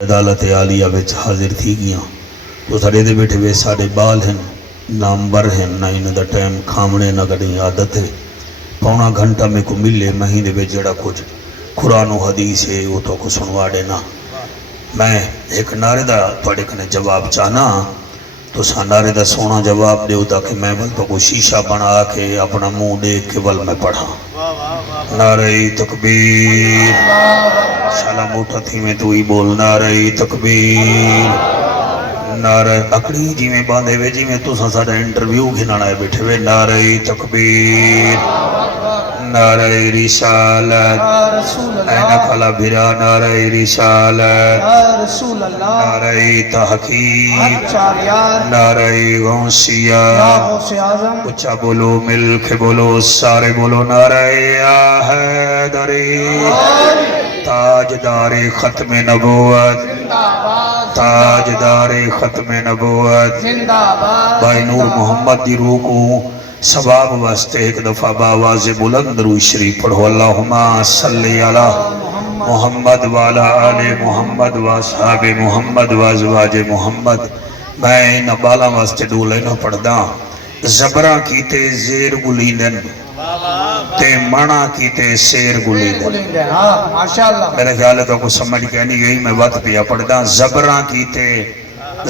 عدالت عالیہ وچ حاضر تھی گیا تو سارے دے بیٹھے وے سارے بال ہیں نامبر ہیں نہ انہاں دا ٹائم کھامنے نہ کدی عادت ہے پونا گھنٹہ میں کو ملے مہینے وچ جڑا کچھ قرآن و حدیث ہے وہ تو کو سنوا دینا میں ایک نعرے دا تواڈے کنے جواب چاہنا تو سا نعرے دا سونا جواب دیو تاکہ میں ول تو کو شیشہ بنا کے اپنا منہ دیکھ کے ول میں پڑھا نعرہ تکبیر شالا موٹا تھی میں تو ہی بول نعرہ تکبیر نعرہ اکڑی جی میں باندھے وے جی میں تو ساڑا انٹرویو گھنانا ہے بیٹھے وے نعرہ تکبیر نعرہ رسالت اینہ کھلا بھرا نعرہ رسالت نعرہ تحقیق نعرہ غوثیہ اچھا بولو مل کے بولو سارے بولو نعرہ حیدری تاجدار ختم نبوت تاجدار ختم نبوت بھائی نور محمد دی روح کو ثواب واسطے ایک دفعہ باواز بلند روح شریف پڑھو اللہم صلی علی محمد والا آل محمد واصحاب محمد وازواج محمد میں نہ بالا واسطے ڈولے نہ پڑھدا زبرہ کیتے زیر گلیندن تے منا کیتے سیر گلیندن میرے خیال ہے تو کو سمجھ کے نہیں گئی میں وقت پیا پڑھدا زبرہ کیتے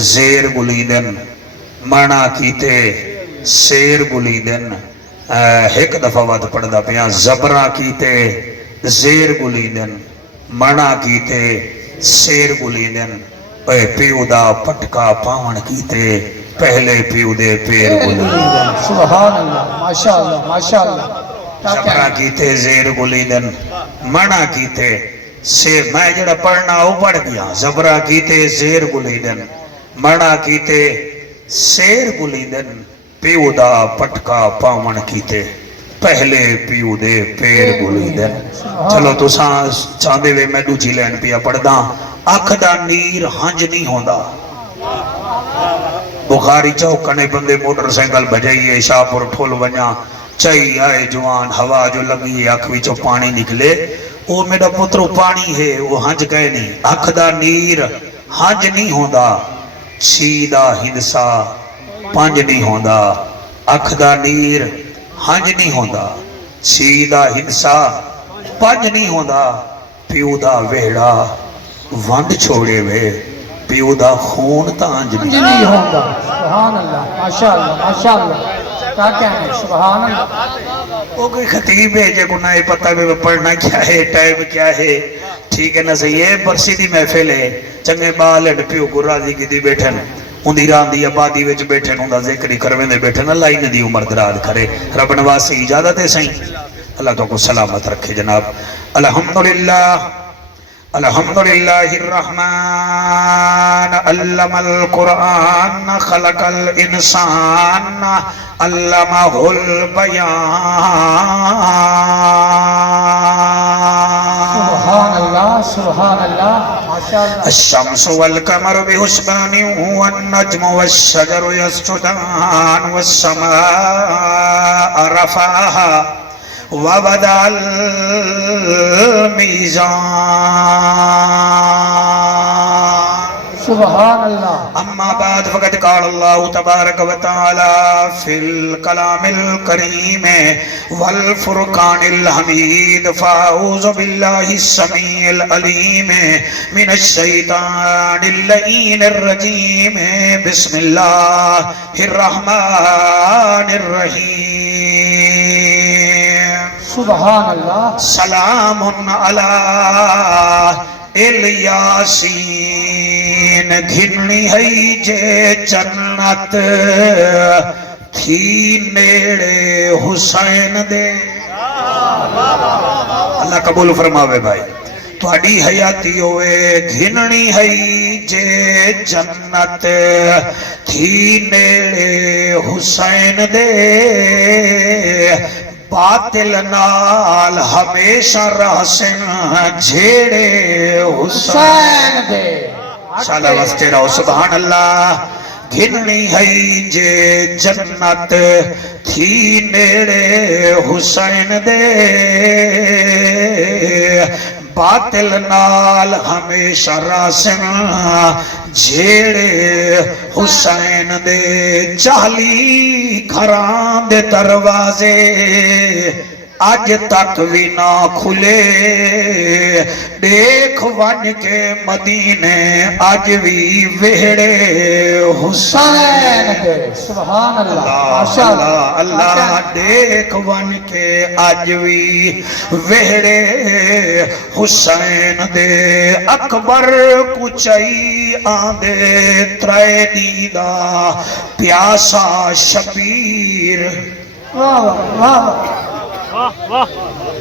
زیر گلیندن منا کیتے سیر گلیندن ایک دفعہ وقت پڑھدا پیا زبرہ کیتے زیر گلیندن منا کیتے سیر گلیندن اے پیو دا پٹکا پاون کیتے پہلے پیو دے پیر گلیندن سبحان اللہ ماشاءاللہ ماشاءاللہ زبرہ کیتے زیر گلیندن منا کیتے سیر میں جڑا پڑھنا ہو پڑھ گیا زبرہ کیتے زیر گلیندن منا کیتے سیر گلیندن پیو دا پٹکا پاون کیتے پہلے پیو دے پیر گلیندن چلو تو چاندے وے میں دوجی لین پیا پڑھ دا اکھ دا نیر ہنج نہیں ہوندا بخاری چوکنے بندے موٹر سینکل بجائیے شاپور ٹھول ونیا چاہی آئے جوان ہوا جو لگی اکھ وچوں پانی نکلے وہ میرا پترو پانی ہے وہ ہنج گئے نہیں اکھ دا نیر ہنج نہیں ہوندا سیدھا ہندسا پانج نہیں ہوندا اکھ دا نیر ہنج نہیں ہوندا سیدھا ہندسا پانج نہیں ہوندا پیو دا ویڑا ونڈ چھوڑے وے پیو دا خون تانج نہیں ہوندا سبحان اللہ ماشاءاللہ ماشاءاللہ کیا کہنے سبحان اللہ وہ کوئی خطیب ہے جو کو نہ پتہ میں پڑھنا کیا ہے ٹائم کیا ہے ٹھیک ہے نہ صحیح ہے برسی دی محفل ہے چنگے بال اڈ پیو کو راضی کی دی بیٹھن اندھی ران دی آبادی وچ بیٹھن اندھا ذکری کرویں دے بیٹھن اللہ ہی نے دی عمر دراز کرے رب نواز سے اجازت ہے صحیح اللہ تو کو سلامت رکھے جناب الحمدللہ الحمدللہ الرحمن علم القرآن خلق الانسان علمہ البیان سبحان اللہ ماشاءاللہ الشمس والقمر بحسبان والنجم والشجر يسجدان والسماء رفعها ووضع الميزان سبحان اللہ اما بعد فقد قال الله تبارك وتعالى في الكلام الكريم والفرقان الحميد فاعوذ بالله السميع العليم من الشيطان اللعين الرجيم بسم الله الرحمن الرحيم سبحان اللہ سلام علی الیاسین گھنی ہے جے جنت تھی نیڑے حسین دے اللہ قبول فرماوے بھائی تو اڈی حیاتی ہوئے گھننی ہے جے جنت تھی نیڑے حسین دے باطل نال ہمیشہ رہسن جھیڑے حسین دے شالا واسطے رہو سبحان اللہ گھننی ہے جے جنت تھی نیڑے حسین دے باطل نال ہمیشہ راسن جھیڑے حسین دے چالی گھران دے دروازے آج تک بھی نہ کھلے دیکھ ون کے مدینے آج بھی ویڑے حسین دے سبحان اللہ اللہ اللہ دیکھ ون کے آج بھی ویڑے حسین دے اکبر کچئی آندے ترائے دیدہ پیاسا شبیر واہ واہ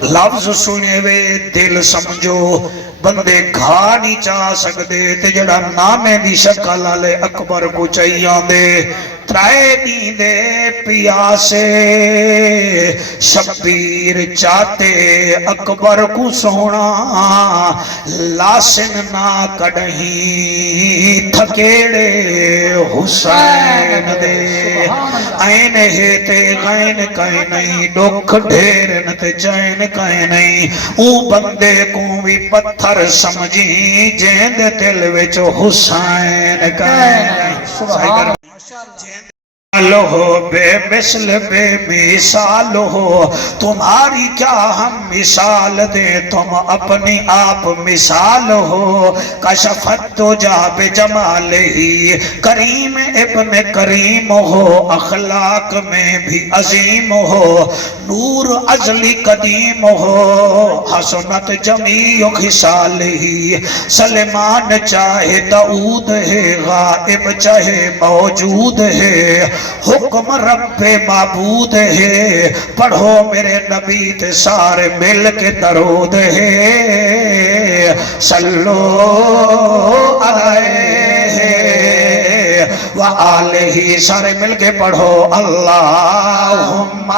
لفظ سنے وے دل سمجھو بندے گھا نہیں چاہ سکتے تے جڑا نامے دی شکل آلے اکبر کو چاہیاں دے ترائے دیندے پیاسے شبیر چاہتے اکبر کو سونا لاسن نہ کڑہیں تھکیڑے حسین دے این ہیتے غین کہیں نہیں ڈوکھ ڈھیرن تے چین کہیں نہیں اون بندے کو بھی پتھر سمجھی جیند دل وچ حسین کہیں نہیں لو بے مثل بے مثال ہو تمہاری کیا ہم مثال دیں تم اپنی آپ مثال ہو کشفت تو جا بے جمال ہی کریم ابن کریم ہو اخلاق میں بھی عظیم ہو نور ازلی قدیم ہو حسنت جمیع خصال ہی سلمان چاہے داؤد ہے غائب چاہے موجود ہے حکم رب معبود ہے پڑھو میرے نبی تے سارے مل کے درود ہے صلو علیہ وآلہ سارے مل کے پڑھو اللہم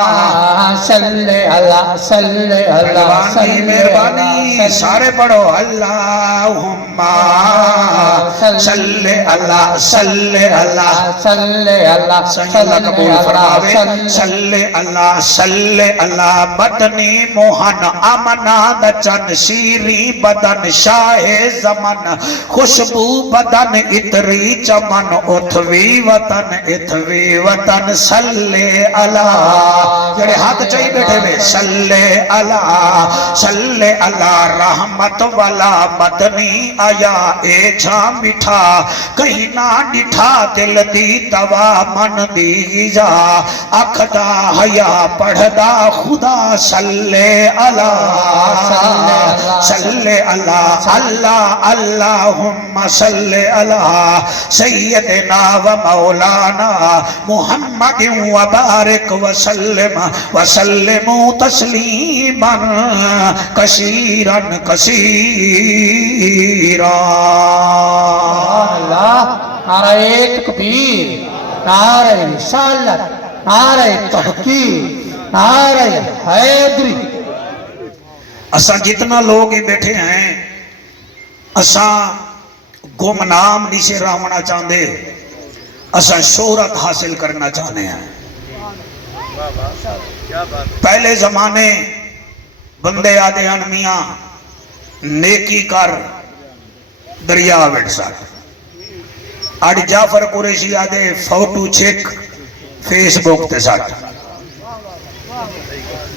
صلی اللہ صلی اللہ مہربانی سارے پڑھو اللہم صلی اللہ صلی اللہ صلی اللہ صلی اللہ قبول فرماوے صلی اللہ مدنی موہن امنا دچن شیری بدن شاہ زمن خوشبو بدن اتری چمن اتھوی وطن صلی اللہ جڑے ہاتھ چاہی بیٹھے ہوئے صلی اللہ رحمت والا مدنی آیا اے جھام بٹھا کہیں نہ ڈٹھا دل دی دوا من دی غذا اکھدا حیا پڑھدا خدا صلی اللہ اللہم صلی اللہ سیدنا و مولانا محمد وبارک وسلم تسلیما کثیرا کثیرا اللہ نعرہ تکبیر نعرہ رسالت نعرہ تحقیق نعرہ حیدری اساں جتنا لوگ ہی بیٹھے ہیں اساں گمنام نیچے راونا چاہندے اساں شہرت حاصل کرنا چاہنے ہیں پہلے زمانے بندے آدھے ہیں میاں نیکی کر دریا وٹ سک آج جعفر قریشی آدھے فوٹو چیک فیس بک تے سک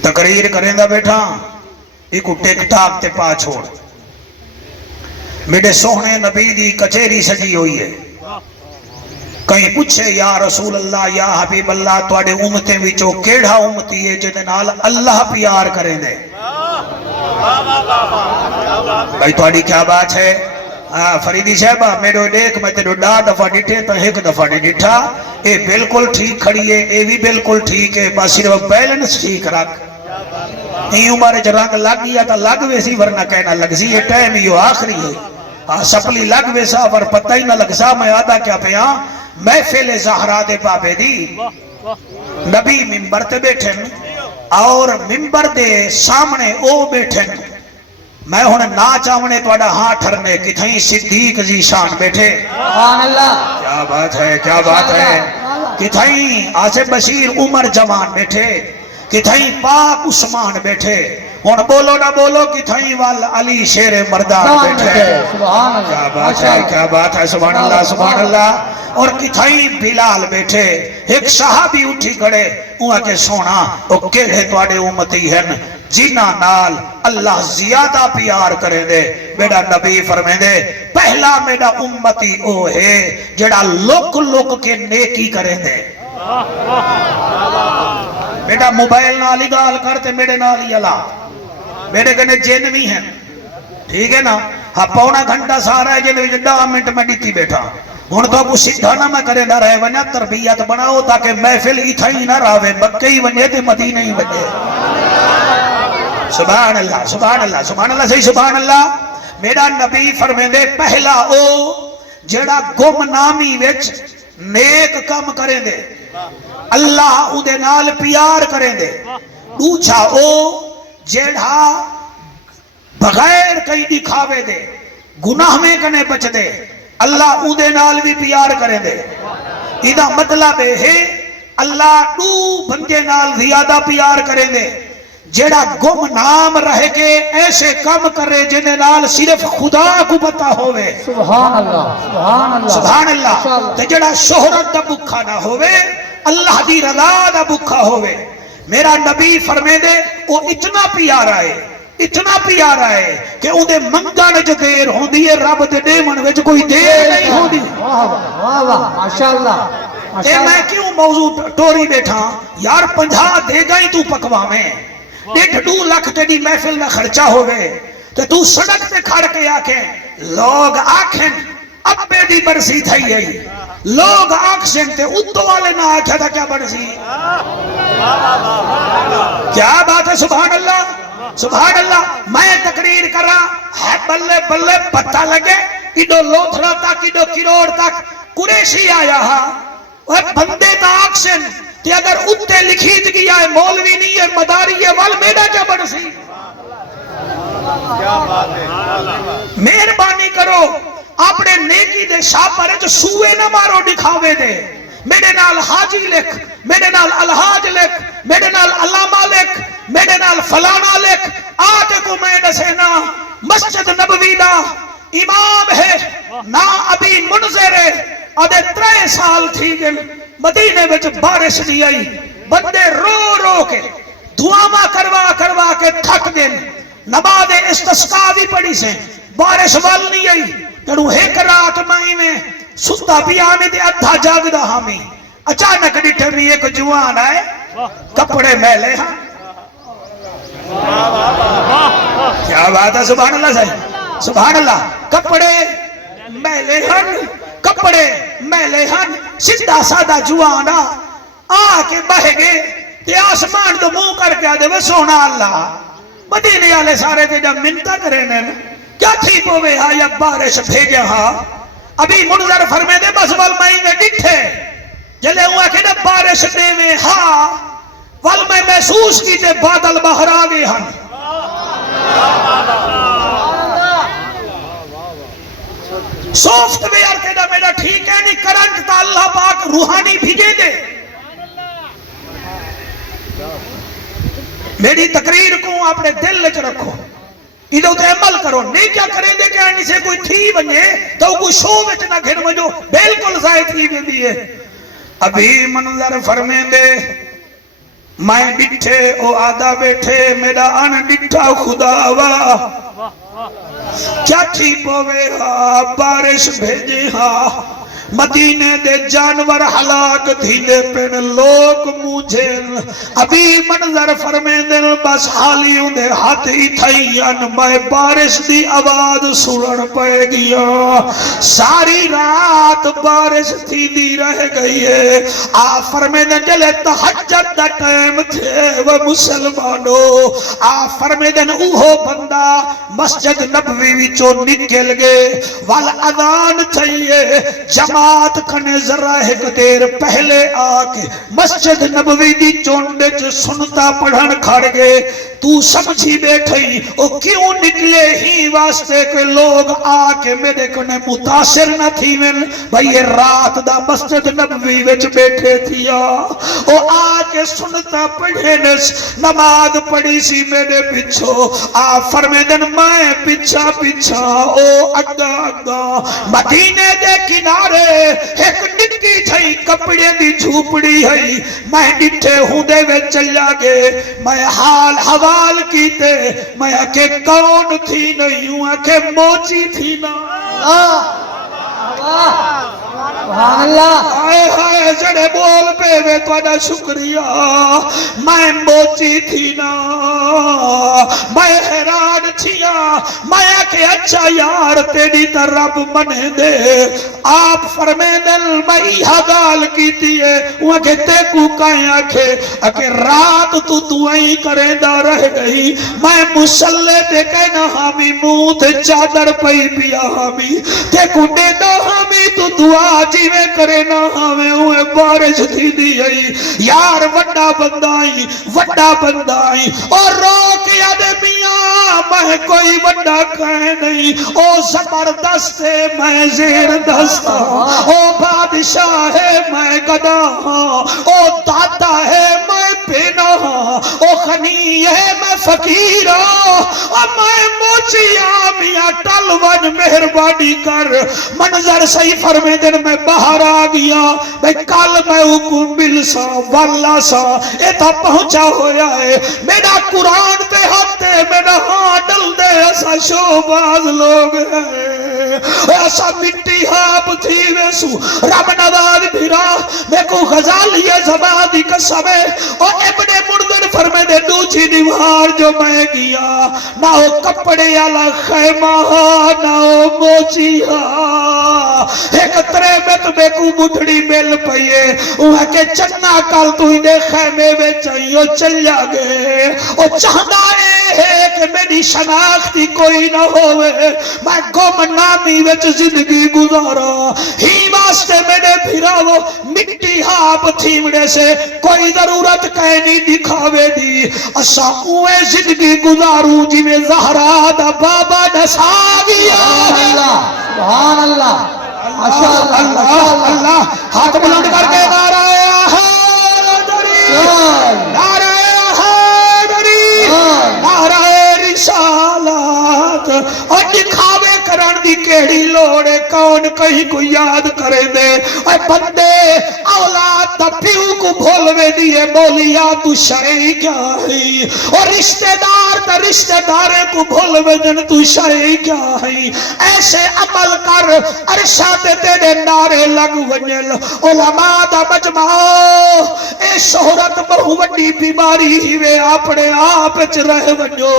تقریر کریں دا بیٹھا ایک ٹک ٹاک تے پا چھوڑ میرے سوہنے نبی دی کچھیری سجی ہوئی ہے کہیں پوچھے یا رسول اللہ یا حبیب اللہ توڑے امتیں وچوں کیڑا امتی ہے جدے نال اللہ پیار کریں دے بھائی توڑی کیا بات ہے فریدی صاحبہ میرے دیکھ میں تیرے ڈا دفعہ ڈٹھے تو ایک دفعہ نہیں ڈٹھا اے بالکل ٹھیک کھڑی ہے اے بھی بالکل ٹھیک ہے بس صرف بیلنس ٹھیک رکھ این عمر جو رنگ لگ گیا تا لگ ویسی ورنہ کہنا لگ سی یہ ٹائم یہ آخری ہے سپلی لگ ویسا ور پتہ ہی نہ لگ سا میں آدھا کیا پیا محفل زہرا دے بابے دی نبی ممبر تے بیٹھن اور ممبر دے سامنے او بیٹھن میں ہن نا چاونے توڑا ہاں ٹھرنے کتھائیں صدیق ذیشان بیٹھے سبحان اللہ کیا بات ہے کیا بات ہے کتھائیں آصف بشیر عمر جوان بیٹھے کتھائیں پاک عثمان بیٹھے ہن بولو نہ بولو کتھائیں وال علی شیر مردان بیٹھے سبحان اللہ کیا بات ہے کیا بات ہے سبحان اللہ سبحان اللہ اور کتھائیں بلال بیٹھے ایک صحابی اٹھی کھڑے وہ کہ سونا او کیڑے تواڈے امتی ہیں جنہ نال اللہ زیادہ پیار کریں دے میرا نبی فرمائیں دے پہلا میرا امتی او ہے جڑا لوک لوک کے نیکی کریں دے بیٹا موبائل نال ہی گال کرتے میرے نال ہی اللہ میرے کنے جن بھی ہیں ٹھیک ہے نا ہاں پونا گھنٹہ سارا ہے جنوی 10 منٹ میں ڈیتی بیٹھا ہن تو کو سیدھا نہ میں کرے نہ رہے ونیا تربیت بناؤ تاکہ محفل اتھائی نہ راوے مکہ ہی ونجے تے مدینہ ہی ونجے سبحان اللہ سبحان اللہ سبحان اللہ صحیح سبحان اللہ میرا نبی فرمیندے پہلا او جڑا گمنامی وچ نیک کم کریں دے اللہ او دے نال پیار کریں دے دوچھا او جڑا بغیر کئی دکھاوے دے گناہ میں کنے بچ دے اللہ او دے نال بھی پیار کریں دے ایدہ مطلب ہے اللہ دو بندے نال زیادہ پیار کریں دے جڑا گم نام رہ کے ایسے کم کرے جنہیں نال صرف خدا کو پتا ہوئے سبحان اللہ سبحان اللہ سبحان اللہ تے جڑا شہرت دا بکھا نہ ہوئے اللہ دی رضا دا بکھا ہوئے میرا نبی فرمے دے وہ اتنا پیارا ہے کہ اندے منگا نج دیر ہوں دیئے رب دے دیمن وچ کوئی دیر نہیں ہوں دی واہ واہ ماشاءاللہ اے میں کیوں موضوع ٹوری بیٹھا یار 50 دے گئی تو پکوا میں 1.5 لاکھ تیری محفل میں خرچہ ہوئے تو سڑک تے کھڑ کے آکھیں لوگ آکھیں ابے دی برسی تھئی ہے لوگ آکھیں تے اتو والے نہ آکھا تھا کیا برسی کیا بات ہے سبحان اللہ میں تقریر کرا ہے بلے بلے پتہ لگے ایڈو لوتھڑا تک ایڈو کروڑ تک قریشی آیا ہاں وہ بندے تا آکھیں کہ اگر اتے لکھیت گیا ہے مولوی نہیں ہے مداری ہے وال میڈا کیا برسی مہربانی کرو اپنے نیکی دے شاپر جو سوئے نہ مارو دکھاوے دے میرے نال حاجی لکھ میرے نال الحاج لکھ میرے نال علامہ لکھ میرے نال فلانا لکھ آتے کو میں دسینا مسجد نبوی دا امام ہے نا ابھی منظر ہے آدھے 3 سال تھی گل مدینے وچ بارش نہیں آئی بندے رو رو کے دعاواں کروا کے تھک دن نماز استسقاء بھی پڑھی سے بارش وال نہیں آئی تڑو ایک رات میں ستا بھی آمیں دے ادھا جاگ دا ہمیں اچانک ڈٹھے بھی ایک جوان آئے کپڑے میلے ہاں کیا بات ہے سبحان اللہ صحیح سبحان اللہ کپڑے میلے ہن سدھا سادہ جوانا آ کے بہ گئے تے آسمان تو منہ کر کے آدھے وہ سونا اللہ مدینے والے سارے تے جب منتا کرے نے کیا تھی پوے ہاں یا بارش بھیجا ہاں ابھی منظر فرمے دے بس وال مائی میں ڈٹھے جلے ہوا کہ نہ بارش دے میں ہاں وال میں محسوس کی تے بادل باہر آگے ہن سافٹ ویئر کے دا میرا ٹھیک ہے نہیں کرنٹ تا اللہ پاک روحانی بھیجے دے میری تقریر کو اپنے دل لچ رکھو ادھو تے عمل کرو نہیں کیا کریں دے کہ آنی سے کوئی تھی بنیے تو کوئی شو وچ نہ گھر مجھو بالکل ظاہر تھی بھی ہے ابھی منظر فرمیں دے میں ڈٹھے او آدھا بیٹھے میرا ان ڈٹھا خدا وا کیا تھی پوے ہاں بارش بھیجے ہاں مدینے دے جانور ہلاک تھی دے پین لوگ مجھے ابھی منظر فرمے دل بس حالیوں دے ہاتھ ہی تھائیان میں بارش دی آواز سنن پہ گیا ساری رات بارش تھی دی رہ گئی ہے آ فرمے دن جلے تحجد دا ٹائم تھے وہ مسلمانوں آ فرمے دن اوہو بندہ مسجد نبوی وچوں نکل گئے والا اذان چاہیے جمع رات کنے ذرا ایک دیر پہلے آکے مسجد نبوی دی چونڈے چ سنتا پڑھن کھڑ گئے تو سمجھی بیٹھئی او کیوں نکلے ہی واسطے کہ لوگ آکے میرے کنے متاثر نہ تھی من بھئی یہ رات دا مسجد نبوی وچ بیٹھے تھیا او آکے سنتا پڑھے نس نماز پڑھی سی میرے پچھو آپ فرمے دن میں پچھا پچھا او اگا اگا مدینے دے کنارے ایک نکی تھئی کپڑے دی جھوپڑی ہے میں ڈٹھے ہوں دے وے چلیا گے میں حال حوال کیتے میں اکے کون تھی نہیں ہوں اکے موچی تھی نا سبحان اللہ آئے ہائے جڑے بول پہ وے توڑا شکریہ میں موچی تھی نا میں حیران تھیا میں کہ اچھا یار تیری طرف منے دے آپ فرمے دل میں ایہا گال کی تیئے وہ کہ تے کو کہیں اکھے رات تو آئی کرے دا رہ گئی میں مسلح دے کہنا ہمی منہ تے چادر پئی پیا ہمی تے کو دے دا ہمی تو دعا جیوے کرے نا ہمیں ہوئے بارش تھی دی یار وڈا بندائی اور روکیا دے میاں میں کوئی وڈا کہیں نہیں او زبردست ہے میں زیر دست او بادشاہ ہے میں گدا او داتا ہے میں پینا او خنی ہے میں فقیر اور میں موچیا میاں ٹلون مہربانی کر منظر صحیح فرمے دن میں باہر آ گیا میں کل میں حکم مل سا واللہ سا ایتا پہنچا ہویا ہے میرا قرآن پہ ہاتھے میرا ہاں ڈل دے ایسا شوباز لوگ ہیں ایسا مٹی ہاپ تھی ویسو رب نواز بھیرا میں کو غزالی زبادی قسم ہے اور ابن مردن فرمے دے دوچی دیوار جو میں گیا نہ ہو کپڑے والا خیمہ نہ ہو موچی ایک ترے میں تمہیں کو مٹھڑی مل پئیے وہ کہ چنا کال تو ہی دے خیمے میں چاہیے چل جا گئے اور چاہتا ہے کہ میری شناختی کوئی نہ ہوئے میں گم نامی وچ زندگی گزارا ہی واسطے میرے پھرا وہ مٹی ہاپ تھیمڑے سے کوئی ضرورت کہنی دکھاوے دی اسا اوے زندگی گزاروں جی میں زہرا دا بابا نسا گیا سبحان اللہ اللہ اللہ ہاتھ بلند کر کے نعرہ حیدری نعرہ حیدری نعرہ رسالات اور دکھاوے کرن دی کیڑی لوڑے کون کہیں کو یاد کرے دے اے بندے اولاد دا پیو کو بھولوے دیئے بولیا تو شائی کیا ہے اور رشتہ دار تا رشتہ دارے کو بھولوے جن تو شائی کیا ہے ایسے عمل کر ارشاد تیرے نعرے لگ ونجل علماء دا مجمع اے شہرت بہو وڈی بیماری ہی وے اپنے آپ چ رہ ونجو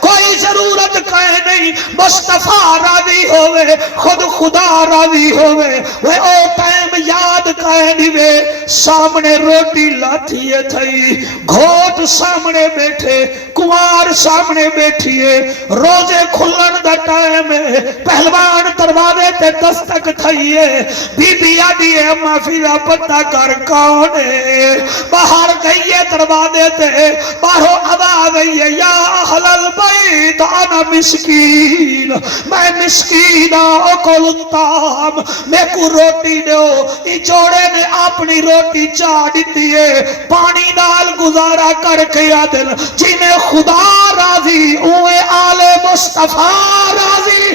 کوئی ضرورت کہے نہیں مصطفیٰ راضی ہوئے خود خدا راضی ہوئے وہ او ٹائم یاد کہے نہیں وے سامنے روٹی لاتی ہے تھئی گھوٹ سامنے بیٹھے کوار سامنے بیٹھیے روزے کھلن دا ٹائم ہے پہلوان دروازے تے دستک تھئیے بی بی آدھی ہے مافیہ پتہ کر کون ہے باہر گئیے دروازے تے باہروں آواز ہے یا اہل البیت انا مسکین میں مسکین اکل الطعام میں کو روٹی دیو ای جوڑے نے اپنی روٹی چاہ دیتی ہے پانی نال گزارا کر کے عدل جنہیں خدا راضی اوے آل مصطفیٰ راضی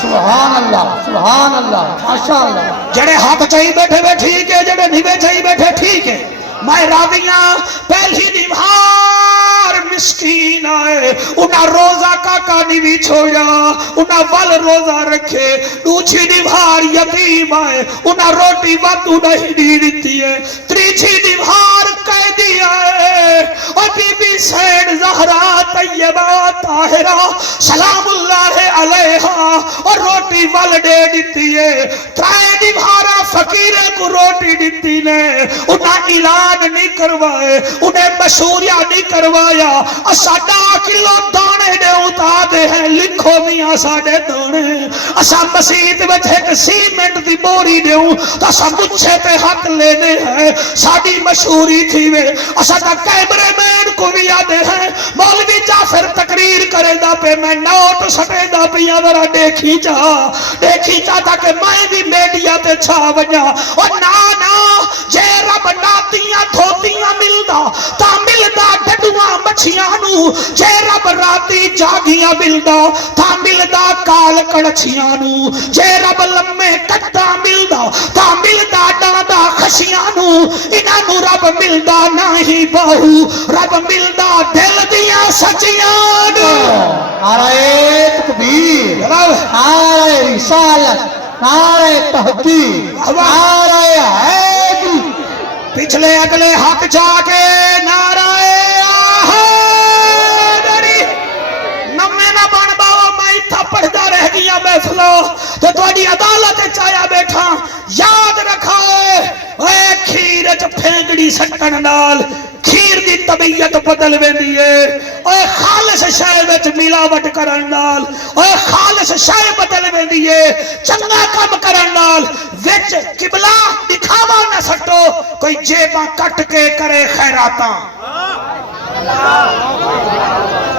سبحان اللہ ماشاءاللہ جڑے ہاتھ چاہی بیٹھے بے ٹھیک ہے جڑے نہیں چاہی بیٹھے ٹھیک ہے میں راضیاں پہلی دیوار مسکین آئے انہا روزہ کا نہیں چھوڑا انہا ول روزہ رکھے دوچھی دیوار یتیم آئے انہا روٹی وقت نہیں دیتی ہے تریچھی دیوار قیدی آئے اور بی بی سین زہرا طیبہ طاہرہ سلام اللہ علیہا اور روٹی ول دے دیتی ہے ترائے دیوارہ فقیرے کو روٹی دیتی نے انہیں اعلان نہیں کروائے انہیں مشہوریہ نہیں کروایا اساڈا کلو دانے دے اتا دے ہیں لکھو میاں ساڑے دانے اسا مسیت وچ ایک سیمنٹ دی بوری دے تو اسا مچھے تے حق لینے ہیں ساڑی مشہوری تھی وے اسا تا کیمرے مین کو بھی آدھے ہیں مولوی جعفر تقریر کرے دا پہ میں نوٹ سٹے دا پہ یا ورہ دیکھی چاہ تاکہ میں بھی میڈیا تے چھا ونیا اور نا جے رب ناتیاں دھوتیاں ملدا تا ملدا ڈڈواں مچھیانو جے رب راتی جاگیاں ملدا تا ملدا کال کڑچیانو جے رب لمے کٹا ملدا تا ملدا ڈادا خشیانو انہوں رب ملدا نہیں بہو رب ملدا دل دیا سچیانو نعرہ تکبیر نعرہ رسالت نعرہ تحقیق نعرہ حیدری پچھلے اگلے حق جا کے نعرہ حیدری نمے نہ بن باؤ میں اتھا پڑھدا رہ گیا محفلو تو تواڈی عدالت چایا بیٹھا یاد رکھائے اے کھیر چ پھینگڑی سٹن نال کھیر دی طبیعت بدل ویندی ہے اوے خالص شے وچ ملاوٹ کرن نال اوے خالص شے بدل ویندی ہے چنگا کم کرن نال وچ قبلہ دکھاوا نہ سٹو کوئی جیباں کٹ کے کرے خیراتاں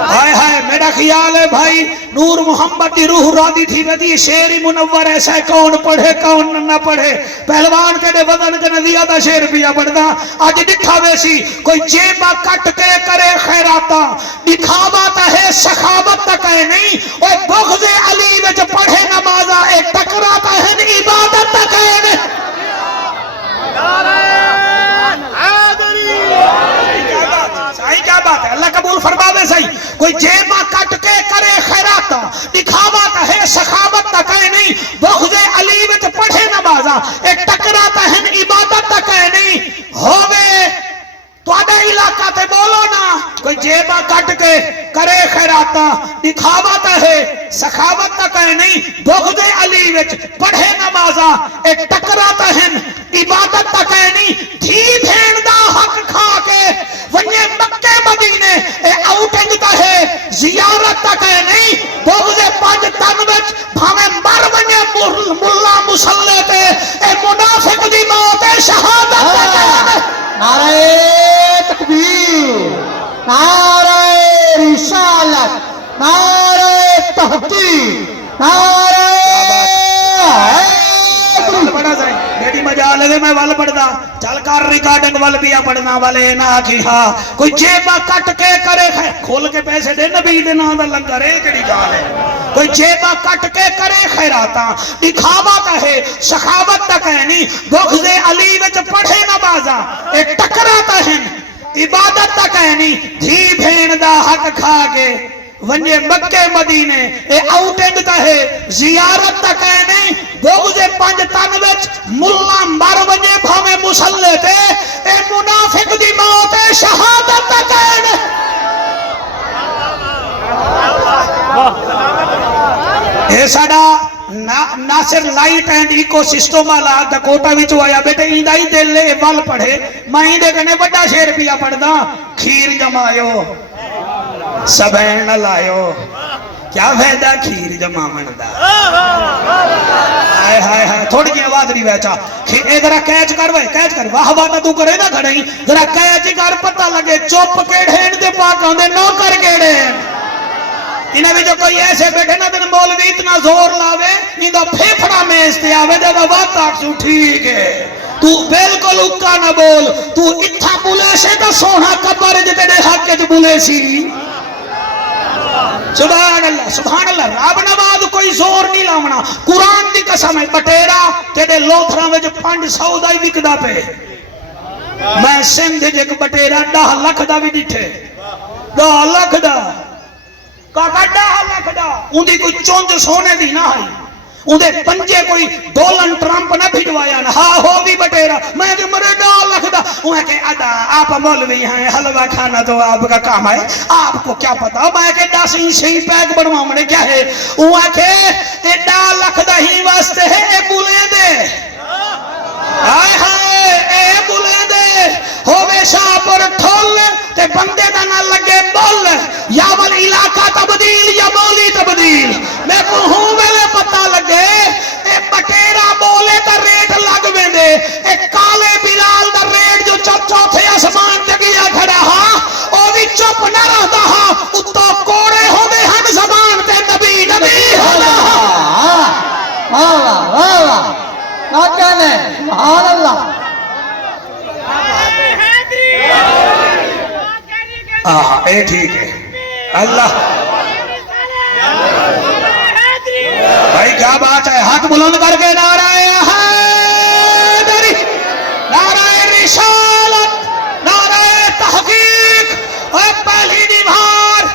ہائے ہائے میرا خیال ہے بھائی نور محمد دی روح راضی تھی ودی شعر منور ایسا کون پڑھے کون نہ پڑھے پہلوان کے دے وزن کے نزیہ دا شعر پیا پڑھدا آج دکھا ویسی کوئی جیبہ کٹ کے کرے خیراتا دکھاوا تا ہے سخاوت تک ہے نہیں اوہ بغض علی وچ پڑھے نمازہ ایک ٹکراتا ہے عبادت تک ہے نہیں کیا بات ہے اللہ قبول فرماوے صحیح کوئی جیبہ کٹ کے کرے خیراتا دکھاوا تا ہے سخاوت تک ہے نہیں بغض علی وچ پڑھے نمازہ ایک ٹکراتا ہے عبادت تک ہے نہیں ہووے تو آدھے علاقہ تے بولو نا کوئی جیبہ کٹ کے کرے خیراتا دکھاوا تا ہے سخاوت تک ہے نہیں بغض علی وچ پڑھے نمازہ ایک ٹکراتا ہے عبادت تک ہے نہیں دھی بھین دا حق کھا کے ونیہ مکہ مدینے اے آؤٹنگ تا ہے زیارت تک ہے نہیں بغض پانچ تن وچ بھامے مر ونیہ ملا مسلح تے اے منافق دی موت شہادت تک ہے نعرہ تکبیر نعرہ رسالت نعرہ تحقیق نعرہ بڑا سائیں میری مجال لگے میں وال پڑھدا چل کر ریکارڈنگ وال بیا پڑھنا والے نہ کی ہاں کوئی جیبہ کٹ کے کرے کھول کے پیسے دے نبی دے نام دا لنگر ہے کڑی گال ہے کوئی جیبہ کٹ کے کرے خیراتا دکھاوا تا ہے سخاوت تک ہے نہیں بغض علی وچ پڑھے نمازہ ایک ٹکراتا ہے عبادت تک ہے نہیں دھی بھین دا حق کھا کے ونجے مکہ مدینے اے آؤٹنگ تا ہے زیارت تک ہے نہیں بغض پنج تن وچ ملا مر ونجے بھامے مسلح تے اے منافق دی موت شہادت تک ہے نہیں اے ساڑا ناصر لائٹ اینڈ ایکو سسٹم والا دکوٹا وچ آیا بیٹے ایندہ ہی دل لے وال پڑھے میں ایندے کنے بڑا شیر پیا پڑھدا کھیر جمائیو سبین لائیو کیا فائدہ کھیر جمامن دا ہائے ہائے ہائے تھوڑی جی آواز نہیں بیچا اے ذرا کیچ کر بھائی کیچ کر واہ واہ تو کرے نہ کھڑے ہی ذرا کیچ کر پتہ لگے چوپ کیڑھین دے پاکاں دے نوکر کیڑھین انہیں بھی جو کوئی ایسے بیٹھے نا دن مولوی اتنا زور لاوے ان دا پھیپڑا میں استے آوے دے بات آکسو ٹھیک ہے تو بلکل اکا نہ بول تو اتھا بولے سے دا سونا کبر جتے دے حق کے جو بولے سی سبحان اللہ رب نواز کوئی زور نہیں لاؤنا قرآن دی قسم ہے بٹیرا تیرے لوتھرا میں جو 500 دا ہی وکدا پہ میں سندھ جیک بٹیرا 10 لکھ دا بھی ڈٹھے 10 لکھ دا کاکا 10 لکھ دا ان دی کوئی چونج سونے دی نہ آئی اندھے پنجے کوئی ڈولن ٹرمپ نہ بھیجوایا نہ ہاں ہو بھی بٹیرا میں کہ مرے 2 لکھ دا انہیں کہ ادا آپ مولوی ہیں حلوہ کھانا تو آپ کا کام ہے آپ کو کیا پتا میں کہ 10 انچی پیک بڑھوا منے کیا ہے انہیں کہ 2 لکھ دا ہی واسطے ہے اے بولے دے تر ٹھول تے بندے دا نہ لگے بول یا ول علاقہ تبدیل یا بولی تبدیل میں کو ہوں ویلے پتہ لگے اے بٹیرا بولے تا ریٹ لگ ویندے اے کالے بلال دا ریٹ جو چوتھے آسمان تے گیا کھڑا ہاں او وی چپ نہ رہدا ہاں اتو کوڑے ہوندے ہن زبان تے نبی نبی ہوندا واہ واہ واہ کیا کہنے سبحان اللہ اے ٹھیک ہے اللہ بھائی کیا بات ہے ہاتھ بلند کر کے نعرہ حیدری نعرہ رسالت نعرہ تحقیق اور پہلی دیوار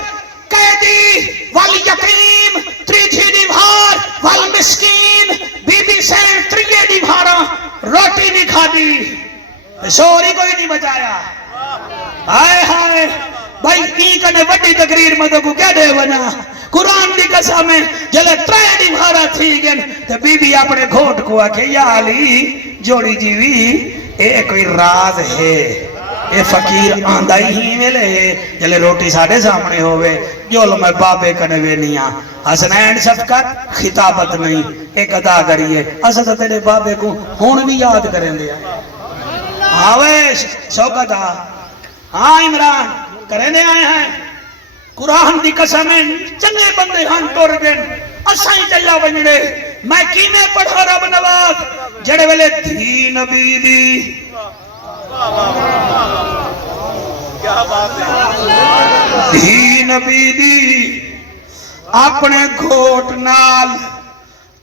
قیدی والیتیم تریجی دیوار والمسکین بی بی سین تریے دیوارا روٹی نہیں کھا دی شوری کوئی نہیں بچایا آئے ہائے بھائی کی کنے وڈی تقریر مدو کو کیا دے بنا قرآن دی قسم ہے جلے ترے دیوارا تھی گن تے بی بی اپنے گھوٹ کو آکے یا علی جوڑی جیوی اے کوئی راز ہے اے فقیر آندائی ہی ملے جلے روٹی ساڑھے سامنے ہوئے جولو میں بابے کنے وینیاں حسنین شفقت خطابت نہیں ایک ادا کریے اسد تیرے بابے کو ہون بھی یاد کریں دیا آویش شوکت ہاں عمران کریں دے آئے ہیں قرآن دی قسمیں چنگے بندے ہن ٹور گن اسائیں چلا بنڑے میں کینے پڑھا رب نواز جڑے ویلے دھی نبی دی کیا بات ہے دھی نبی دی اپنے گھوٹ نال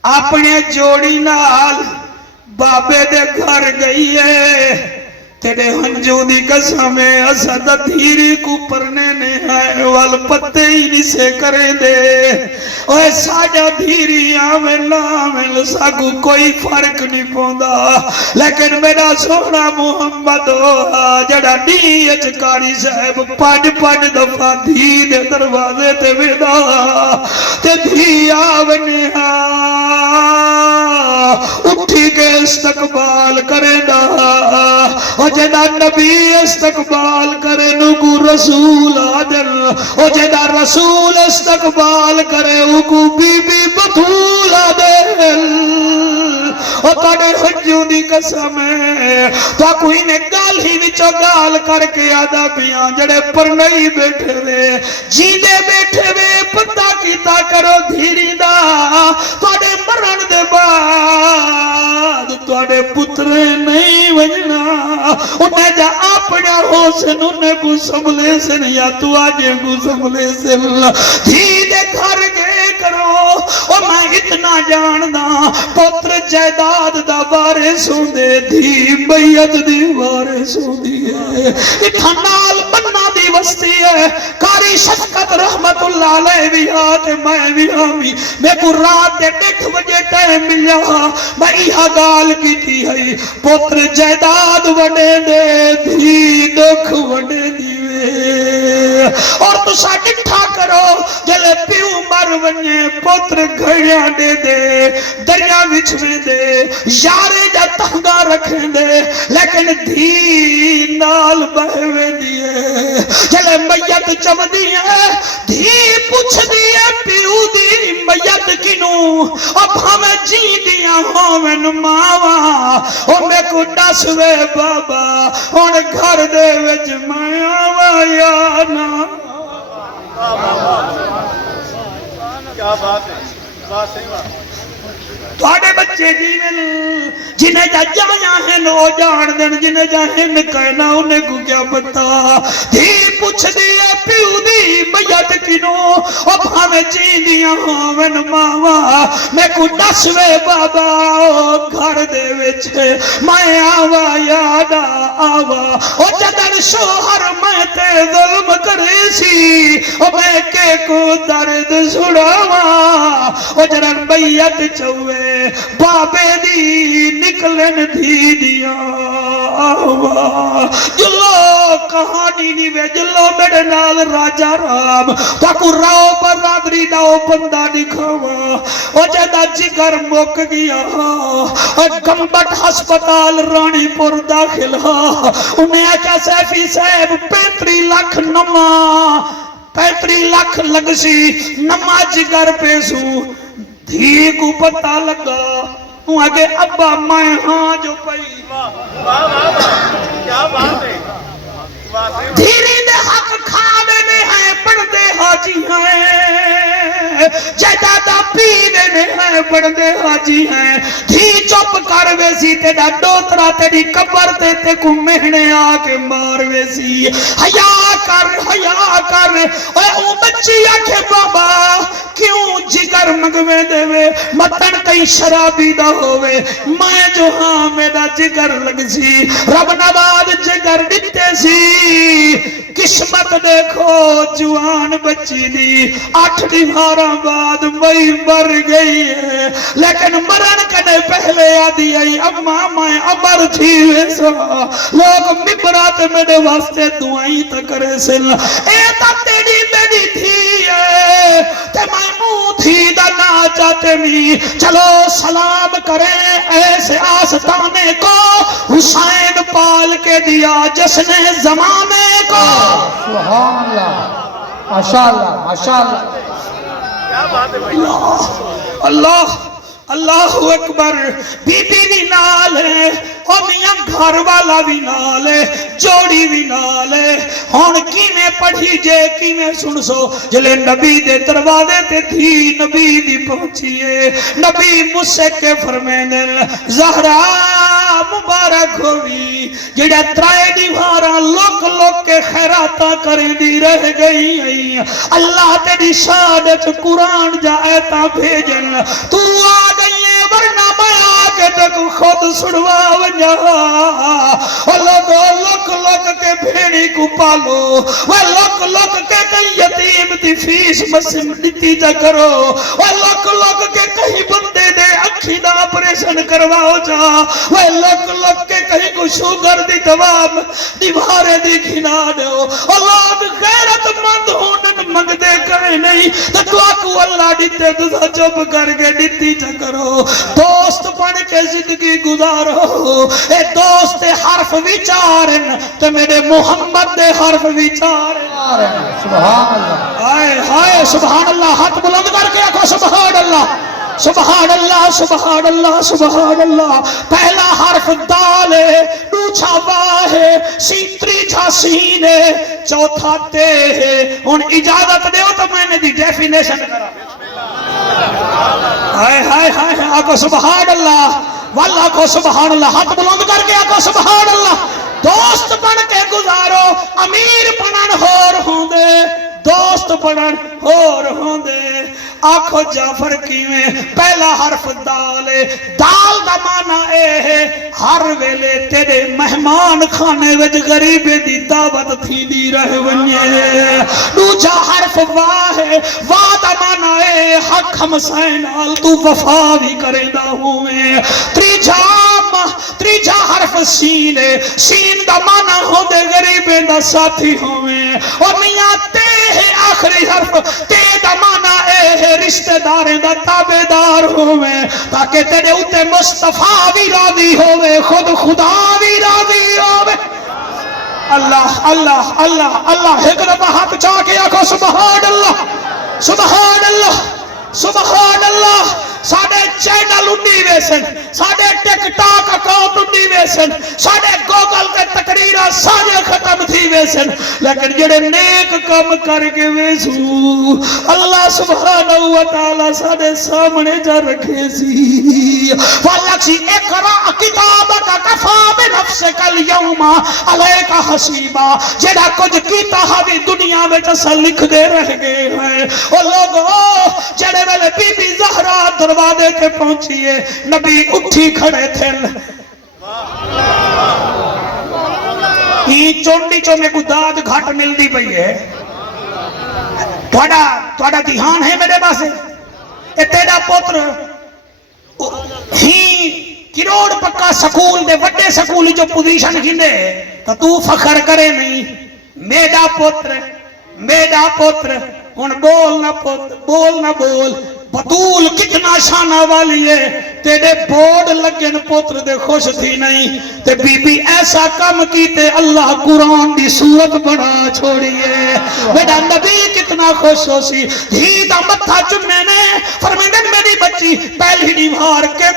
اپنے جوڑی نال بابے دے گھر گئی ہے تیرے ہنجو دی قسمیں اسد دھیری کو پرنے نے ہے وال پتے ہی نہیں سے کرے دے اوہ ساجا دھیری آمین آمین ساگو کوئی فرق نہیں پوندا لیکن میرا سونا محمد جڑا نیچ کاری صاحب پانچ دفعہ دھی دے دروازے تے ویدا تے دھی آمین اٹھی کے استقبال کرے دا او جدا نبی استقبال کرے نکو رسول آدل او جدا رسول استقبال کرے اکو بی بی بطول آدل او تاڑے حجو دی قسم ہے تو کوئی نے گال ہی وچو گال کر کے آدھا بیاں جڑے پر نہیں بیٹھے وے جینے بیٹھے وے پتہ کیتا کرو دھیری دا تاڑے مرن دے بعد تاڑے پترے نہیں وجنا انہیں جا اپنا حسن انہیں کو سنبھلے سن یا تو آجے کو سنبھلے سن دھی دے گھر گئے کرو اور میں اتنا جاندہ پتر جائداد دا وارث ہوں دے دھی بیعت دی وارث ہوں دیئے اتھا نال بننا دی وستی ہے کاری شفقت رحمت اللہ علیہ بھی آتے میں بھی آمی میں کو رات دے 8 بجے ٹائم ملیا میں ایہا گال کی تھی ہے پتر جائداد وڈے دے دھی دکھ وڈے دیوے اور تو سا ڈٹھا کرو جلے پیو مر ونجے پتر گھڑیاں دے دے دریا وچ میں دے یارے جا تہنگا رکھیں دے لیکن دھی نال بہوے دیئے جلے میت چم دیئے دھی پوچھ دیئے پیو دی میت کنوں اب ہمیں جی دیاں ہومن ماوا اور میں کو ڈسوے بابا اور گھر دے وچ میں آوا یا نا کیا بات ہے بات صحیح بات تھوڑے بچے جیون جنہیں جا جایا ہیں نو جان دن جنہیں جاہیں کہنا انہیں کو کیا پتا دھی پوچھ دیا پیو دی میت کنوں اب ہمیں چین دیا ہومن ماوا میں کو ڈسوے بابا گھر دے وچے میں آوا یادا آوا او جدن شوہر میں تے ظلم کرے سی او میں کے کو درد سڑاوا او جدن میت چوے بابے دی نکلن دھی دیا آوا جلو کہانی نیوے جلو میرے نال راجہ رام تاکو راو پر رابری ناو بندہ دکھاوا او جدہ جگر مک گیا گمبٹ ہسپتال رانی پور داخل ہو انہیں آکھا سیفی صاحب 35 لاکھ نما 35 لاکھ لگ سی نما جگر پیسو دھی کو پتہ لگا وہ آگے ابا میں ہاں جو پئی کیا بات ہے دھیری دے حق کھاوے نے ہیں پڑھتے حاجی ہیں جدادہ پیوے نے ہیں پڑھتے حاجی ہیں دھی چپ کر ویسی تیڑا ڈوترا تیڑی قبر تے کو مہنے آکے مار ویسی حیاء کر اے او بچی آکھے بابا کیوں جگر مگوے دے وے مطن کئی شرابی دا ہوئے میں جو ہاں میرا جگر لگ سی رب نواز جگر ڈٹے سی قسمت دیکھو جوان بچی دی 8 دیوارہ بعد مئی مر گئی ہے لیکن مرن کنے پہلے آدھی آئی اماں میں عمر تھی ویسا لوگ مبرات میرے واسطے دعائیں تکرے سن اے تا تیری میری تھی ہے تے میں منہ تھی دا نا چاہتے می چلو سلام کریں ایسے آستانے کو حسین پال کے دیا جس نے زمانے کو سبحان اللہ ماشاءاللہ ماشاءاللہ کیا بات ہے اللہ اللہ اکبر بی بی بھی نال ہے او میاں گھر والا بھی نال ہے جوڑی بھی نال ہے ہون کی میں پڑھی جے کی میں سن سو جلے نبی دے دروازے تے تھی نبی دی پہنچیے نبی مجھ سے کے فرمینے زہرا مبارک ہوئی جڑا ترائے دیوارا لوک کے خیراتا کریں دی رہ گئی ہیں اللہ تیری شہادت قرآن جائتا بھیجن تو آ گئی ہے ورنہ میں آگے تک خود سڑوا ونجا لوک کے بھیڑی کو پالو وہ لوک کے کئی یتیم دی فیس مسلم دیتی جا کرو وہ لوک کے کئی بندے دے اکھی دا آپریشن کرواؤ جا وہ لوک کے کہیں کو شوگر دی دوام دیوارے دی کھنا دو اللہ غیرت مند ہونن منگ دے کہیں نہیں تو کو اللہ دیتے تو چپ کر کے دیتی جا کرو دوست بن کے زندگی گزارو اے دوست حرف وچارن تو میرے محمد دے حرف وچارن سبحان اللہ ہائے ہائے سبحان اللہ ہاتھ بلند کر کے آکھو سبحان اللہ سبحان اللہ سبحان اللہ سبحان اللہ پہلا حرف دال ہے دوسرا واہ ہے تیسرا سین ہے چوتھا تے ہے ان اجازت دیو تو میں نے دی ڈیفینیشن کرا ہائے ہائے ہائے آکو سبحان اللہ واللہ کو سبحان اللہ ہاتھ بلند کر کے آکو سبحان اللہ دوست بن کے گزارو امیر بنن ہور ہوں دے دوست بنن ہور ہوں دے آنکھو جعفر کیویں پہلا حرف دال ہے دال دا معنی اے ہے ہر ویلے تیرے مہمان کھانے وچ غریبے دی دعوت تھی دی رہ ونجے دوجا حرف واہ ہے واہ دا معنی اے حق ہمسائے نال تو وفا بھی کرے دا ہوئے تریجا حرف سین ہے سین دا معنی ہو دے غریبے دا ساتھی ہوئے اور میاں تے ہے آخری حرف تے دا معنی اے ہے رشتہ داریں دا تابدار ہوئے تاکہ تیرے اتے مصطفیٰ بھی راضی ہوئے خود خدا بھی راضی ہوئے اللہ اللہ اللہ اللہ ایک دفعہ ہاتھ چاہ کے آکھو سبحان اللہ سبحان اللہ سبحان اللہ ساڑھے چینل اندی ویسن ساڑھے ٹک ٹاک اکاؤنٹ اندی ویسن ساڑھے گوگل کے تقریرہ ساڑھے ختم تھی ویسن لیکن جڑے نیک کم کر کے ویسو اللہ سبحانہ وتعالی ساڑھے سامنے جا رکھے سی واللکسی اقرأ کتابک کفا بنفسک اليوم علیک حسیبا جڑا کچھ کیتا ہمیں دنیا میں جسا لکھ دے رہ گئے ہیں اور لوگوں جڑے ویلے بی بی زہرا دروازے کے پہنچیے نبی اٹھی کھڑے تھے یہ چونڈی چو میں کو داد گھاٹ مل دی پئی ہے توڑا دھیان ہے میرے پاسے اے تیرا پوتر ہی کروڑ پکا سکول دے وڈے سکولی جو پوزیشن گھنے تو فخر کرے نہیں میرا پوتر ہن بول نہ پوتر بول نہ بول بطول کتنا شانہ والی ہے تیرے بورڈ لگن پوتر دے خوش تھی نہیں تے بی بی ایسا کم کیتے اللہ قرآن دی صورت بڑا چھوڑیے بیٹا نبی کتنا خوش ہو سی دھی دا متھا چمنے نے فرمیندن میری بچی پہلی دیوار کے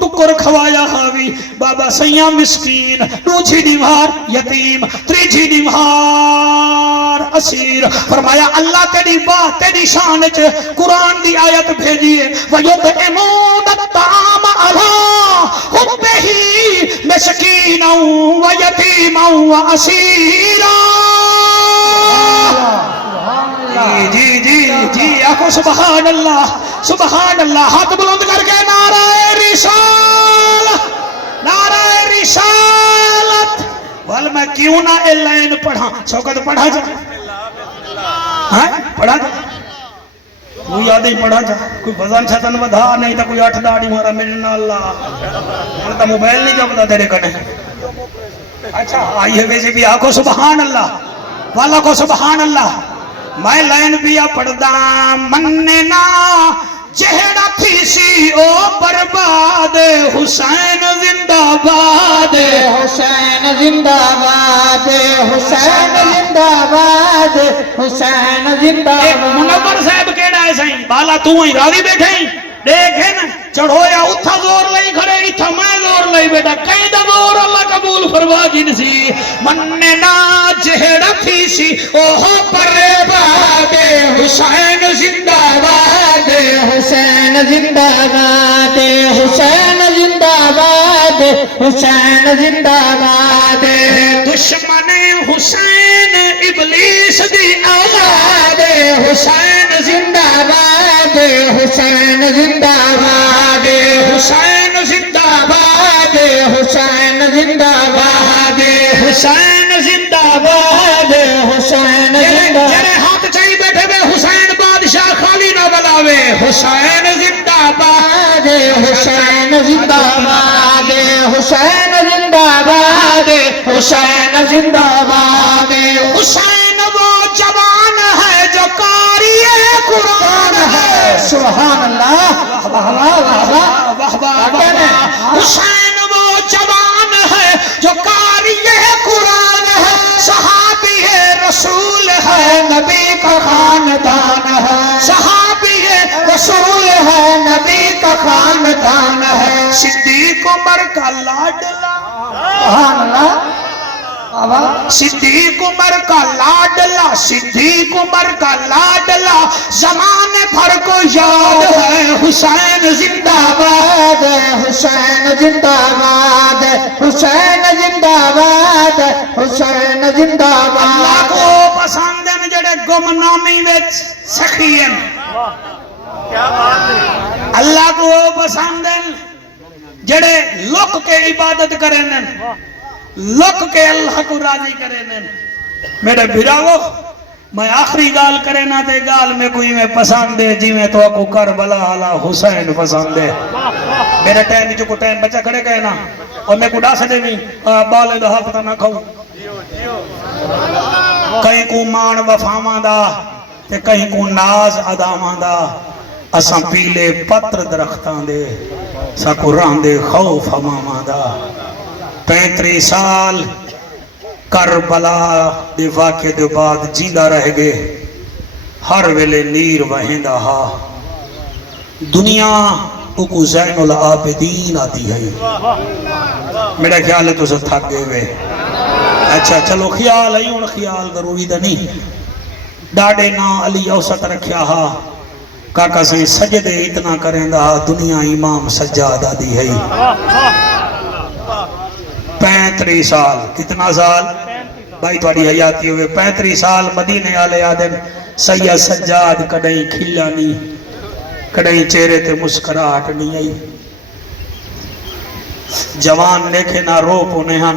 ٹکر کھوایا ہاوی بابا سیاں مسکین دوسری دیوار یتیم تیسری دیوار اسیر فرمایا اللہ تیری بات تیری شان چ قرآن دی آیت بھیجیے وَيُطْعِمُونَ الطَّعَامَ عَلَىٰ حُبِّهِ مِسْكِينًا وَيَتِيمًا وَأَسِيرًا جی جی جی آخو سبحان اللہ ہاتھ بلند کر کے نعرہ رسالت نعرہ رسالت وال میں کیوں نہ اے لائن پڑھا شوکت پڑھا جا پڑھا جا وہ یاد ہی پڑھا جا کوئی بزن چھتن ودھا نہیں تا کوئی 8 داڑھی مارا ملنا اللہ ملتا موبائل نہیں جاپتا تیرے کنے اچھا آئیے ویسے بھی آکھو سبحان اللہ والا کو سبحان اللہ میں لائن بھی پڑھدا مننا جہڑا تھی سی او برباد حسین زندہ باد حسین زندہ باد حسین زندہ باد حسین زندہ ایک منور صاحب کیڑا ہے سائیں بالا تو ہی راوی بیٹھے ہی دیکھیں نا چڑھویا اتھا زور لئی کھڑے اتھا میں زور لئی بیٹا کئی دا زور اللہ قبول فرما جن سی مننا جہڑا تھی سی اوہ برباد حسین زندہ باد حسین زندہ باد حسین زندہ باد حسین زندہ باد دشمن حسین ابلیس دی اولاد حسین زندہ باد حسین زندہ باد حسین زندہ باد حسین زندہ باد حسین زندہ باد حسین زندہ جنہیں ہاتھ چاہی بیٹھے بے حسین بادشاہ خالی نہ بلاوے حسین زندہ باد حسین زندہ باد حسین زندہ باد حسین زندہ باد حسین وہ جوان ہے جو قاری قرآن ہے سبحان اللہ حسین وہ جوان ہے جو قاری قرآن ہے صحابی رسول ہے نبی کا خاندان ہے صحابی رسول ہے نبی کا خاندان ہے صدیق عمر کا لاڈلا سبحان اللہ صدیق عمر کا لاڈلا صدیق عمر کا لاڈلا زمانے بھر کو یاد ہے حسین زندہ باد حسین زندہ باد حسین زندہ باد حسین زندہ اللہ باد کو پسند ہیں جڑے گمنامی وچ سخی ہیں اللہ کو پسند ہیں جڑے لک کے عبادت کریں لک کے اللہ کو راضی کریں میرے بھراو میں آخری گال کرے نہ دے گال میں کوئی میں پسند دے جی میں تو کو کربلا علی حسین پسند دے میرے ٹائم جو کو ٹائم بچہ کھڑے گئے نا اور میں کو ڈاسے دے بھی بالے دہا پتہ نہ کھاؤں کہیں کو مان وفاواں دا تے کہیں کو ناز اداواں دا اساں پیلے پتر درختاں دے ساکو راں دے خوف ہماواں دا 35 سال کربلا دے واقعے دے بعد جیندہ رہ گئے ہر ویلے نیر وہندہ ہا دنیا کو زین العابدین آتی ہے میرا خیال ہے تو سب تھک گئے ہوئے اچھا چلو خیال ہے ان خیال ضروری دا نہیں ڈاڑے نا علی اوسط رکھیا ہا کاکا سے سجدے اتنا کریں دا دنیا امام سجادہ دی ہے 35 سال کتنا سال بھائی توڑی حیاتی ہوئے 35 سال مدینے آلے آدم سید سجاد کڑیں کھلا نہیں کڑیں چہرے تے مسکراہٹ نہیں آئی جوان دیکھے نہ رو پونے ہن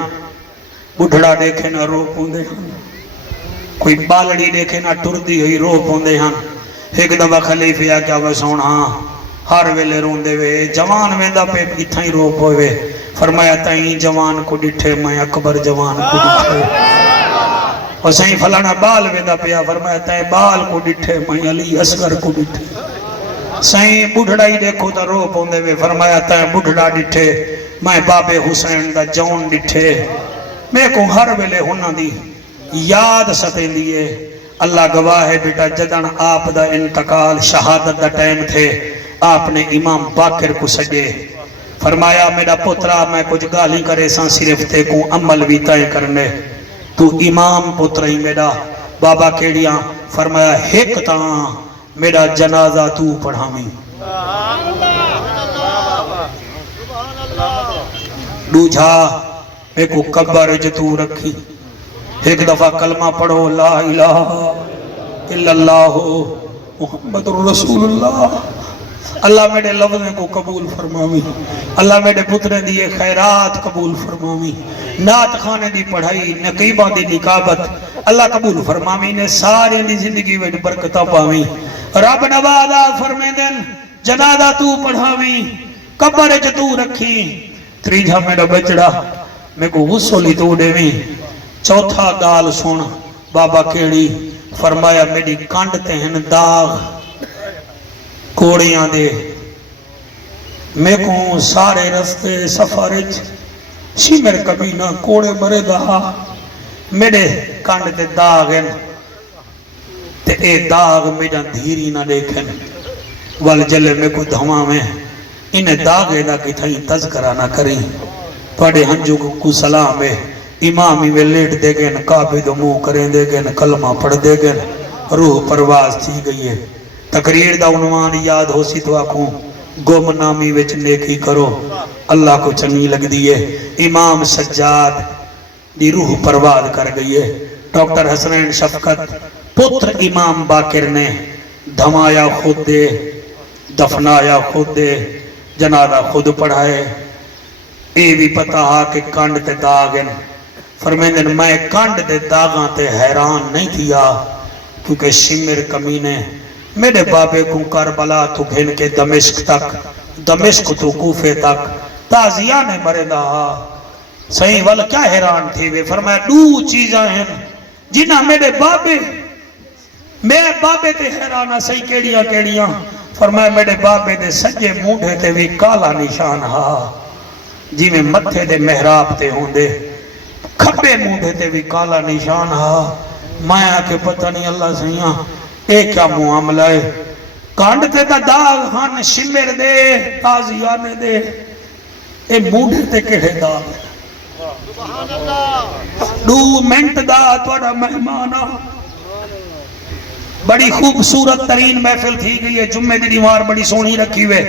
بڑھڑا دیکھے نہ رو پوندے ہن کوئی بالڑی دیکھے نہ ٹردی ہوئی رو پوندے ہن ایک دفعہ خلیفہ کیا وہ سونا ہر ویلے روندے وے جوان ویندا پہ اتھاں ہی رو پوے فرمایا تائیں جوان کو ڈٹھے میں اکبر جوان کو ڈٹھے اور سائیں فلانا بال ویندا پیا فرمایا تائیں بال کو ڈٹھے میں علی اصغر کو ڈٹھے سائیں بڑھڑا ہی دیکھو تا رو پوندے وے فرمایا تائیں بڑھڑا ڈٹھے میں بابے حسین دا جون ڈٹھے میں کو ہر ویلے ہونا دی یاد ستیں دیئے اللہ گواہ ہے بیٹا جدن آپ دا انتقال شہادت دا ٹائم تھے آپ نے امام باقر کو سجے فرمایا میرا پترا میں کچھ گالی کرے سان صرف تے کو عمل بھی تائیں کرنے تو امام پتر ہی میرا بابا کیڑیاں فرمایا ہیک تاں میرا جنازہ تو پڑھامی دوجھا میں کو قبر جتو رکھی ایک دفعہ کلمہ پڑھو لا الہ الا اللہ محمد رسول اللہ اللہ میرے لفظیں کو قبول فرماوی اللہ میرے پترے دیئے خیرات قبول فرماوی نعت خانے دی پڑھائی نقیبہ دی نکابت اللہ قبول فرماوی نے سارے دی زندگی میں برکتہ پاوی رب نوازا فرمے دن جنازہ تو پڑھاوی قبر جتو رکھی تریجھا میرا بچڑا میں کو غصولی تو دے میں چوتھا گال سن بابا کیڑی فرمایا میری کانڈ تہن داغ کوڑیاں دے میں کو سارے رستے سفارج شیمر کبھی نہ کوڑے مرے دا میرے کانڈ تے داغ ہیں تے اے داغ میرا دھیری نہ دیکھیں والجلے میں کو دھواں میں انہیں داغے دا کی تھائیں تذکرہ نہ کریں توڑے ہنجو کو سلام ہے امامی میں لیٹ دے گئے کعبے دو منہ کریں دے گئے کلمہ پڑھ دے گئے روح پرواز تھی گئی ہے تقریر دا عنوان یاد ہو سی تو آکھوں گم نامی وچ نیکی کرو اللہ کو چنگی لگ دیئے امام سجاد دی روح پرواز کر گئی ہے ڈاکٹر حسنین شفقت پتر امام باقر نے دھمایا خود دے دفنایا خود دے جنازہ خود پڑھائے اے بھی پتا ہا کہ کانڈ تے داغن فرمیندن میں کانڈ تے داغاں تے حیران نہیں تھیا کیونکہ شمر کمینے میرے بابے کو کربلا تو گھن کے دمشق تک دمشق تو کوفے تک تازیہ نے مرے دا صحیح والا کیا حیران تھی وے فرمایا دو چیزاں ہیں جنہاں میرے بابے تے حیرانہ صحیح کیڑیاں کیڑیاں فرمایا میرے بابے دے سجے مونڈے تے بھی کالا نشان ہا جی میں متھے دے محراب تے ہوں دے کھپے مونڈے تے بھی کالا نشان ہا مایا کے پتہ نہیں اللہ سیاں اے کیا معاملہ ہے کانڈ تے دا داغ ہن شمر دے تازیانے دے اے مونڈے تے کڑے داغ دو منٹ دا توڑا مہمانا بڑی خوبصورت ترین محفل تھی گئی ہے جمعے دی دیوار بڑی سونی رکھی ہوئے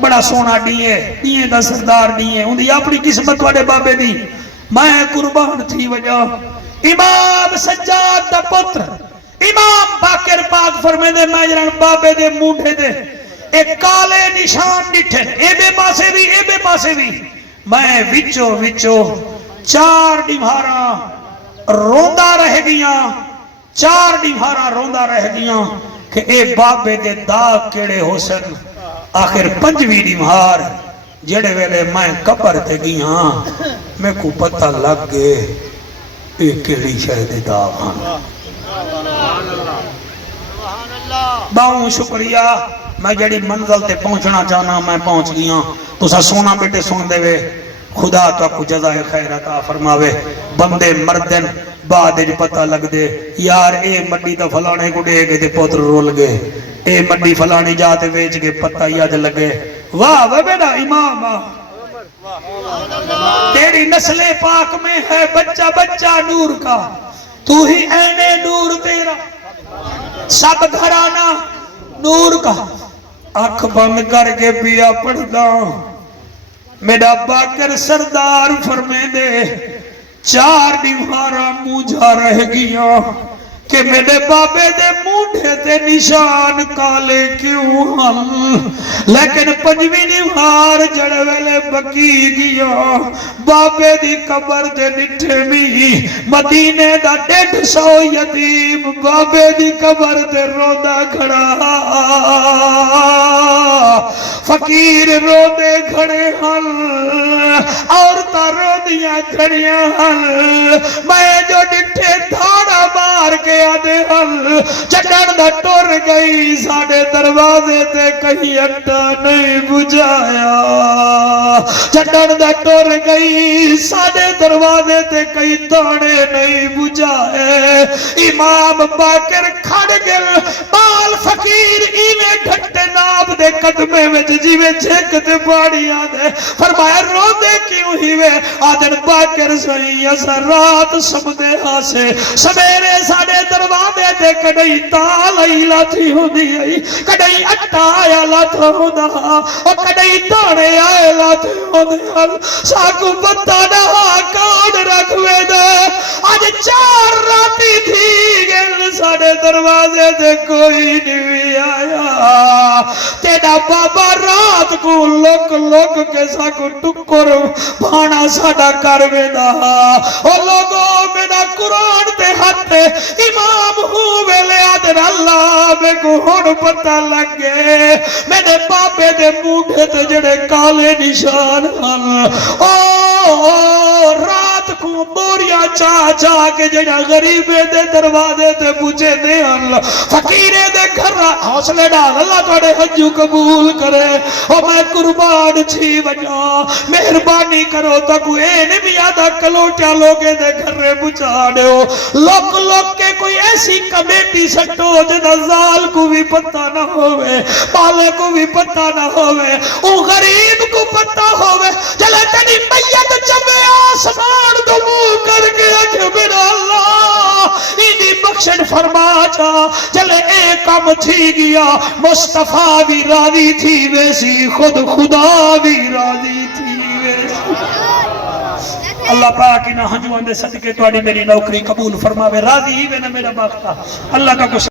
بڑا سونا ڈیئے دا سردار ڈیئے ان دی اپنی قسمت والے بابے دی میں قربان تھی وجہ امام سجاد دا پتر امام باقر پاک فرمے دے میں جنان بابے دے مونڈے دے ایک کالے نشان ڈٹھے اے بے پاسے بھی میں وچو چار ڈیمہارا روندہ رہ گیاں کہ اے بابے دے داغ کیڑے ہو سن آخر پنجویں ڈیمہار جڑے ویلے میں قبر تے گیاں میں کو پتہ لگ گئے اے کیڑی شہد داغ باؤں شکریہ میں جڑی منزل تے پہنچنا چاہنا میں پہنچ گیا تو سا سونا بیٹے سن دے وے خدا تو کو جزائے خیر عطا فرماوے بندے مردن بعد جو پتہ لگ دے یار اے مڈی تا فلانے کو دے گئے تے پوتر رول گئے اے مڈی فلانی جاتے ویچ گئے پتہ یاد لگے واہ بیٹا امام تیری نسل پاک میں ہے بچہ نور کا تو ہی اینے نور تیرا سب گھرانا نور کا آنکھ بند کر کے پیا پڑھدا میرا باقر سردار فرمے دے چار دیوارا مجھا رہ گیا کہ میرے بابے دے مونڈے تے نشان کالے کیوں ہم لیکن پنجویں دیوار جڑے ویلے بکی گیا بابے دی قبر دے نٹھے می مدینے دا 150 یتیم بابے دی قبر دے رودا کھڑا فقیر رودے کھڑے ہل عورتاں رودیاں کھڑیاں ہل میں جو ڈٹھے دھاڑا مار کے آدھے حل چٹن دا ٹر گئی ساڑے دروازے تے کہیں اٹا نہیں بجھایا چٹن دا ٹر گئی ساڑے دروازے تے کہیں دانے نہیں بجھائے امام باقر کھڑ گل بال فقیر ایویں گھٹے ناب دے قدمے وچ جیویں جھکتے پاڑی آدھے فرمایا رو دے کیوں ہیوے آدھن باقر سہی اسا رات سمدے ہاسے سمیرے ساڑے دروازے تے کڑئی تال آئی لاتی ہوں دی آئی کڑئی اٹھا آیا لاتا ہوں دا اور کڑئی دانے آئے لاتے ہوں دی ساکو بتا نہا کون رکھوے دے آج 4 راتی تھی گل ساڑے دروازے تے کوئی نہیں آیا تیڑا بابا رات کو لوک لوک کے ساکو ٹکر بھانا ساڑا کروے دا اور لوگوں میرا قرآن تے ہاتھے امام ہوئے لے آدھر اللہ میں کو ہون پتہ لگے میں نے بابے دے موٹھے تے جڑے کالے نشان رات کو بوریا چاہ کے جڑا غریبے دے دروازے تے پوچھے دے اللہ فقیرے دے گھر حوصلے ڈال اللہ توڑے حجو قبول کرے اور میں قربان چھی بجا مہربانی کرو تکو این میادہ کلوٹیا لوگے دے گھرے بچا دے ہو لوگ کے کوئی ایسی کمیٹی سٹو جنہ زال کو بھی پتہ نہ ہوئے پالے کو بھی پتہ نہ ہوئے او غریب کو پتہ ہوئے چلے تنی میت چبے آسمان دمو کر کے اجھ میرا اللہ اینی بخشن فرما جا چلے ایک کام تھی گیا مصطفیٰ بھی راضی تھی ویسی خود خدا بھی راضی تھی ویسی اللہ پاک انہاں ہنجوان دے صدقے توڑی میری نوکری قبول فرماوے راضی ہی میں نے میرا باقتا اللہ کا کچھ